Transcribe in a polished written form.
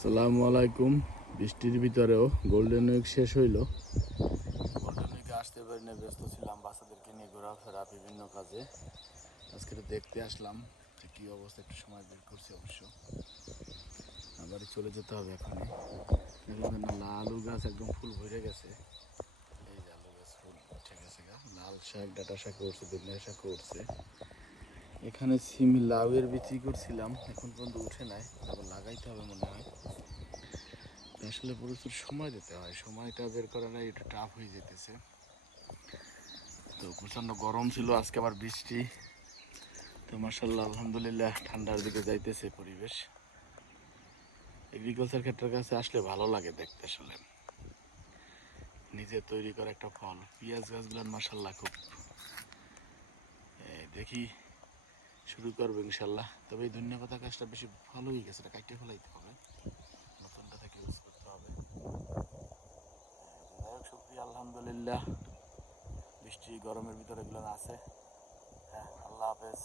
আসসালামু আলাইকুম। বৃষ্টির ভিতরেও গোল্ডেন উইক শেষ হইল। গোল্ডেন উইকে আসতে পারি না, ব্যস্ত ছিলাম বাচ্চাদেরকে নিয়ে ঘোরাফেরা বিভিন্ন কাজে। আজকে দেখতে আসলাম যে কী অবস্থা, একটু সময় বের করছি অবশ্য। আবার চলে যেতে হবে এখনই। দেখলাম না আলু গাছ একদম ফুল ভরে গেছে। এই যে আলু গাছ ফুল উঠে গেছে, লাল শাক ডাঁটা শাক করছে, ধনিয়া শাক করছে। এখানে সিম লাউয়ের বিচি করছিলাম, এখন পর্যন্ত উঠে নাই, আবার লাগাইতে হবে মনে হয়। আসলে প্রচুর সময় দিতে হয়, সময়টা বের করাটাই একটু টাফ হয়ে যেতেছে। তো প্রচণ্ড গরম ছিল, আজকে আবার বৃষ্টি। তো মাশাআল্লাহ আলহামদুলিল্লাহ ঠান্ডার দিকে যাইতেছে পরিবেশ। এগ্রিকালচার ক্ষেত্রের কাছে আসলে ভালো লাগে দেখতে। আসলে নিজে তৈরি করা একটা ফল। পেঁয়াজ গাছগুলো মাশাআল্লাহ খুব দেখি শুরু করবো ইনশাল্লাহ। তবে এই ধনিয়া পাতা গাছটা বেশি ভালো হয়ে গেছে, এটা কাটিয়ে ফেলাইতে হবে, নতুনটা থেকে ইউজ করতে হবে। যাই হোক, শুক্রিয়া আলহামদুলিল্লাহ, বৃষ্টি গরমের ভিতরে এগুলো আছে। হ্যাঁ, আল্লাহ হাফেজ।